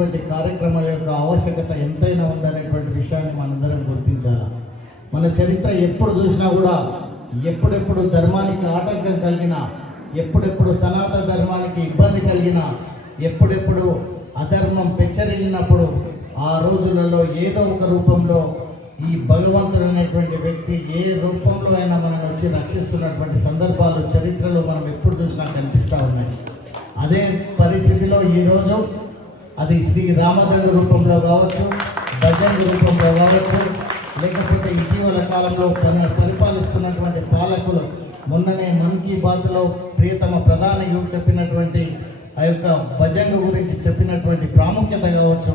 అనేటువంటి కార్యక్రమాల యొక్క ఆవశ్యకత ఎంతైనా ఉందనేటువంటి విషయాన్ని మనందరం గుర్తించాలి. మన చరిత్ర ఎప్పుడు చూసినా కూడా ఎప్పుడెప్పుడు ధర్మానికి ఆటంకం కలిగినా, ఎప్పుడెప్పుడు సనాతన ధర్మానికి ఇబ్బంది కలిగినా, ఎప్పుడెప్పుడు అధర్మం పెచ్చరిల్లినప్పుడు ఆ రోజులలో ఏదో ఒక రూపంలో ఈ భగవంతుడు అనేటువంటి వ్యక్తి ఏ రూపంలో అయినా మనల్ని వచ్చి రక్షిస్తున్నటువంటి సందర్భాలు చరిత్రలో మనం ఎప్పుడు చూసినా కనిపిస్తూ ఉన్నాయి. అదే పరిస్థితిలో ఈరోజు అది శ్రీ రామదండు రూపంలో కావచ్చు, భజంగ్ రూపంలో కావచ్చు, లేకపోతే ఇటీవల కాలంలో పరిపాలిస్తున్నటువంటి పాలకులు మొన్ననే మన్ కీ బాత్లో ప్రియతమ ప్రధాని చెప్పినటువంటి ఆ యొక్క భజంగ్ గురించి చెప్పినటువంటి ప్రాముఖ్యత కావచ్చు,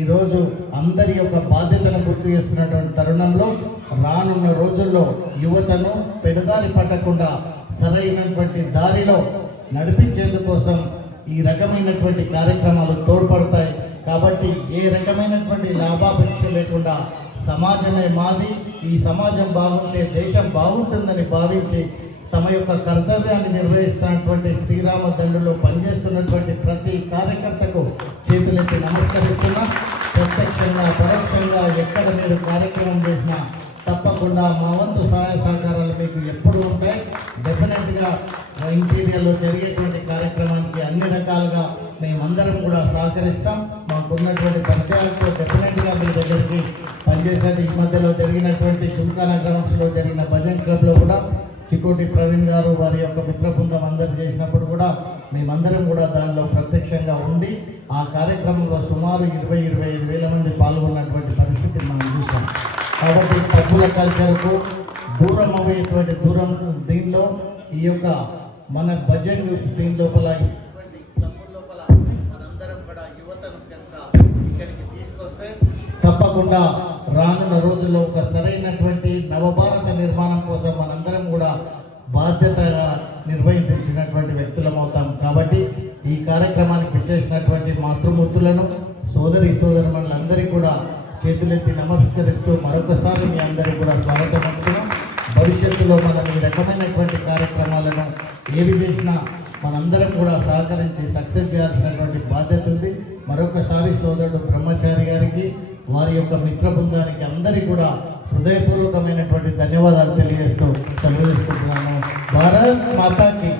ఈరోజు అందరి యొక్క బాధ్యతను గుర్తు చేస్తున్నటువంటి తరుణంలో రానున్న రోజుల్లో యువతను పెడదారి పట్టకుండా సరైనటువంటి దారిలో నడిపించేందుకోసం ఈ రకమైనటువంటి కార్యక్రమాలు తోడ్పడతాయి. కాబట్టి ఏ రకమైనటువంటి లాభాపేక్ష లేకుండా సమాజమే మాది, ఈ సమాజం బాగుంటే దేశం బాగుంటుందని భావించి తమ యొక్క కర్తవ్యాన్ని నిర్వహిస్తున్నటువంటి శ్రీరామ దండులో పనిచేస్తున్నటువంటి ప్రతి కార్యకర్తకు చేతులెత్తి నమస్కరిస్తున్నా. ప్రత్యక్షంగా పరోక్షంగా ఎక్కడ మీరు కార్యక్రమం చేసినా తప్పకుండా మా వంతు సహాయ సహకారాలు మీకు ఎప్పుడు ఉంటాయి. డెఫినెట్గా ఇంటీరియర్లో జరిగేటువంటి కార్యక్రమానికి అన్ని రకాలుగా మేమందరం కూడా సహకరిస్తాం. మాకున్నటువంటి పరిచయాలతో డెఫినెట్గా మీ దగ్గరికి పనిచేసేది. ఈ మధ్యలో జరిగినటువంటి చుంకానా గ్రౌండ్స్లో జరిగిన భజన్ క్లబ్లో కూడా చికోటి ప్రవీణ్ గారు వారి యొక్క మిత్ర బృందం అందరు చేసినప్పుడు కూడా మేమందరం కూడా దానిలో ప్రత్యక్షంగా ఉండి ఆ కార్యక్రమంలో సుమారు 20-25 వేల మంది పాల్గొన్నటువంటి పరిస్థితి మనం చూసాం. కాబట్టి డబ్బుల కల్చర్కు దూరం అయ్యేటువంటి దీనిలో ఈ యొక్క మన భజన్ దీని లోపల మనందరం కూడా యువతను కనుక ఇక్కడికి తీసుకొస్తే తప్పకుండా రానున్న రోజుల్లో ఒక సరైనటువంటి నవభారత నిర్మాణం కోసం మనందరం కూడా బాధ్యతగా నిర్వహించినటువంటి వ్యక్తులమవుతాం. కాబట్టి ఈ కార్యక్రమానికి ఇచ్చేసినటువంటి మాతృమూర్తులను సోదరులందరికీ కూడా చేతులెత్తి నమస్కరిస్తూ మరొకసారి మీ అందరికీ కూడా స్వాగతం అంటున్నాం. భవిష్యత్తులో మనం ఈ రకమైనటువంటి కార్యక్రమాలను ఏవి చేసినా మనందరం కూడా సహకరించి సక్సెస్ చేయాల్సినటువంటి బాధ్యత ఉంది. మరొకసారి సోదరుడు బ్రహ్మచారి గారికి, వారి యొక్క మిత్ర బృందానికి అందరికీ కూడా హృదయపూర్వకమైనటువంటి ధన్యవాదాలు తెలియజేస్తూ సెలవు తీసుకుంటున్నాను. భారత్ మాతాకి